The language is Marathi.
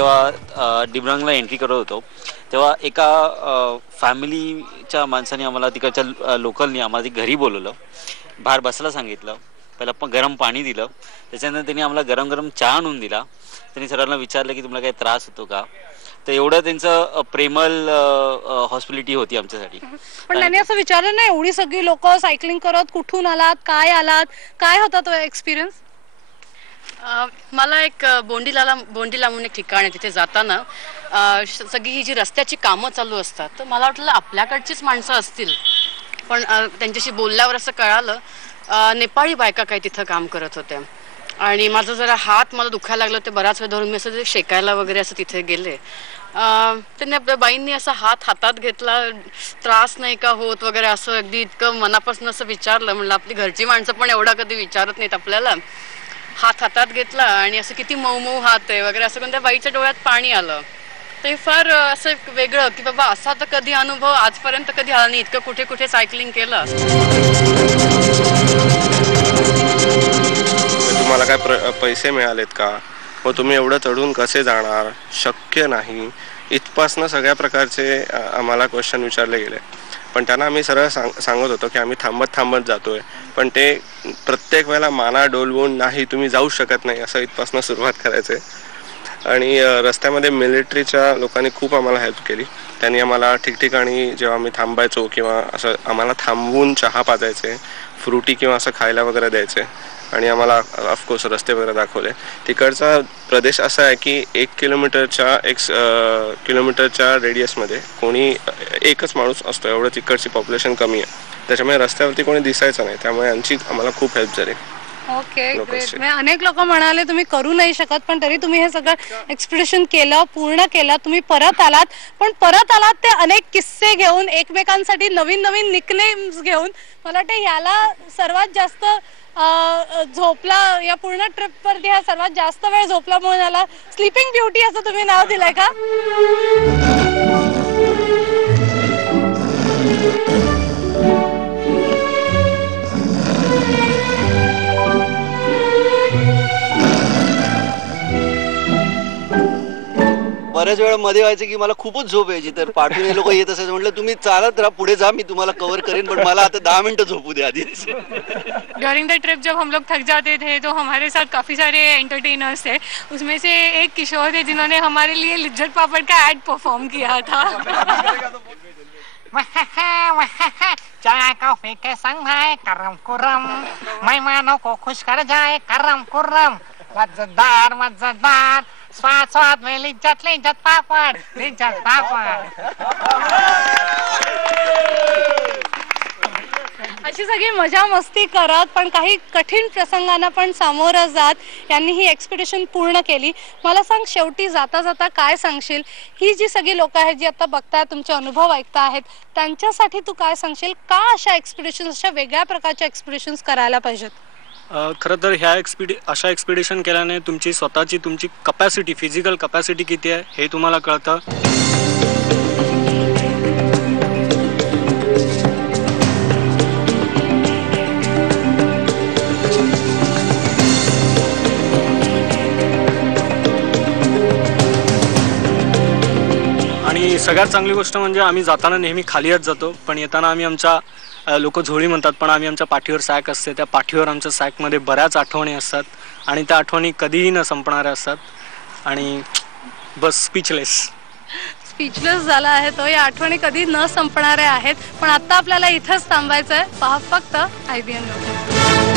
जेव्हा डिब्रंगला एंट्री करत होतो तेव्हा एका फॅमिलीच्या माणसाने आम्हाला तिकडच्या लोकलनी आम्हाला घरी बोलवलं, बाहेर बसायला सांगितलं, पहिला पण गरम पाणी दिलं, त्याच्यानंतर त्यांनी आम्हाला गरम गरम चहा आणून दिला. त्यांनी सर्वांना विचारलं की तुम्हाला काही त्रास होतो का. तर एवढं त्यांचं प्रेमल हॉस्पिटॅलिटी होती आमच्यासाठी. पण त्यांनी असं विचारलं नाही, एवढी सगळी लोक सायकलिंग करत कुठून आलात, काय आलात, काय होता तो एक्सपिरियन्स? मला एक बोंडीला म्हणून एक ठिकाण आहे, तिथे जाताना सगळी ही जी रस्त्याची कामं चालू असतात, तर मला वाटलं आपल्याकडचीच माणसं असतील, पण त्यांच्याशी बोलल्यावर असं कळालं नेपाळी बायका काही तिथं काम करत होत्या. आणि माझा जरा हात मला दुखायला लागलं, ते बराच वेळ धरून मी असं शेकायला वगैरे असं तिथे गेले. त्यांनी आपल्या बाईंनी असा हातात घेतला, त्रास नाही का होत वगैरे असं अगदी इतकं मनापासून असं विचारलं. म्हणलं आपली घरची माणसं पण एवढा कधी विचारत नाहीत आपल्याला. हातात घेतला आणि असं किती मऊ मऊ हात आहे वगैरे असं करून त्या बाईच्या डोळ्यात पाणी आलं. ते फार असं वेगळं की बाबा असा तर कधी अनुभव आजपर्यंत कधी आला नाही, इतकं कुठे कुठे सायकलिंग केलं. तुम्हाला काय पैसे मिळालेत का, व तुम्ही एवढं चढून कसे जाणार, शक्य नाही, इथपासनं सगळ्या प्रकारचे आम्हाला क्वेश्चन विचारले गेले. पण त्यांना आम्ही सरळ सांगत होतो की आम्ही थांबत जातोय, पण ते प्रत्येक वेळेला माना डोलवून नाही तुम्ही जाऊ शकत नाही असं इथपासनं सुरुवात करायचे. आणि रस्त्यामध्ये मिलिटरीच्या लोकांनी खूप आम्हाला हेल्प केली. त्यांनी आम्हाला ठिकठिकाणी जेव्हा आम्ही थांबायचो किंवा असं आम्हाला थांबवून चहा पाजायचे, फ्रुटी किंवा असं खायला वगैरे द्यायचे आणि आम्हाला ऑफकोर्स रस्ते वगैरे दाखवले. तिकडचा प्रदेश असा आहे की 1 किलोमीटरच्या रेडियसमध्ये कोणी एकच माणूस असतो, एवढं तिकडची पॉप्युलेशन कमी आहे, त्याच्यामुळे रस्त्यावरती कोणी दिसायचं नाही, त्यामुळे यांची आम्हाला खूप हेल्प झाली. Okay, great. अनेक लोक म्हणाले तुम्ही करू नाही शकत, पण तरी तुम्ही हे सगळं एक्सपिडिशन केलं, पूर्ण केलं, तुम्ही परत आलात. पण परत आलात ते अनेक किस्से घेऊन, एकमेकांसाठी नवीन नवीन निकनेम्स घेऊन. मला वाटतं याला सर्वात जास्त झोपला, या पूर्ण ट्रिप वरती हा सर्वात जास्त वेळ झोपला म्हणून याला स्लीपिंग ब्युटी असं तुम्ही नाव दिलंय का? बऱ्याच वेळा मध्ये व्हायचं की मला खूपच झोप यायची, तर पाठवून हे लोक येत असायचं. म्हटलं तुम्ही चालत राहा, पुढे जा, मी तुम्हाला कव्हर करेन, पण मला आता 10 मिनिटं झोपू द्या आधी. ड्यूरिंग द ट्रिप जब हम लोग थक जाते थे तो हमारे साथ काफ़ी सारे एंटरटेनर्स थे. उसमें से एक किशोर थे जिन्होंने हमारे लिए लिज्जत पापड़ का ऐड परफॉर्म किया था. चाय कॉफी के संग है करम कुरम, मेहमानों को खुश कर जाए करम कुरम, मजेदार मजेदार, स्वाद स्वाद में लिज्जत पापड़, लिज्जत पापड़. अशी सगळी मजा मस्ती करत पण काही कठीण प्रसंगांना पण सामोरं जात यांनी ही एक्सपिडिशन पूर्ण केली. मला सांग, शेवटी जाता जाता काय सांगशील? ही जी सगळी लोक आहेत जी आता बघताय, तुमचे अनुभव ऐकता आहेत, त्यांच्यासाठी तू काय सांगशील? का अशा एक्सपिडिशन्स, अशा वेगळ्या प्रकारच्या एक्सपिडिशन्स करायला पाहिजेत? खरं तर अशा एक्सपिडिशन केल्याने तुमची स्वतःची कपॅसिटी, फिजिकल कपॅसिटी किती आहे हे तुम्हाला कळतं. आणि सगळ्यात चांगली गोष्ट म्हणजे आम्ही जाताना नेहमी खालीच जातो, पण येताना आम्ही आमच्या लोक झोळी म्हणतात, पण आम्ही आमच्या पाठीवर सॅक असते, त्या पाठीवर आमच्या सॅकमध्ये बऱ्याच आठवणी असतात आणि त्या आठवणी कधीही न संपणाऱ्या असतात. आणि बस स्पीचलेस झाला आहे तो. या आठवणी कधी न संपणाऱ्या आहेत. पण आता आपल्याला इथंच थांबायचं आहे. पहा फक्त IBN लोक.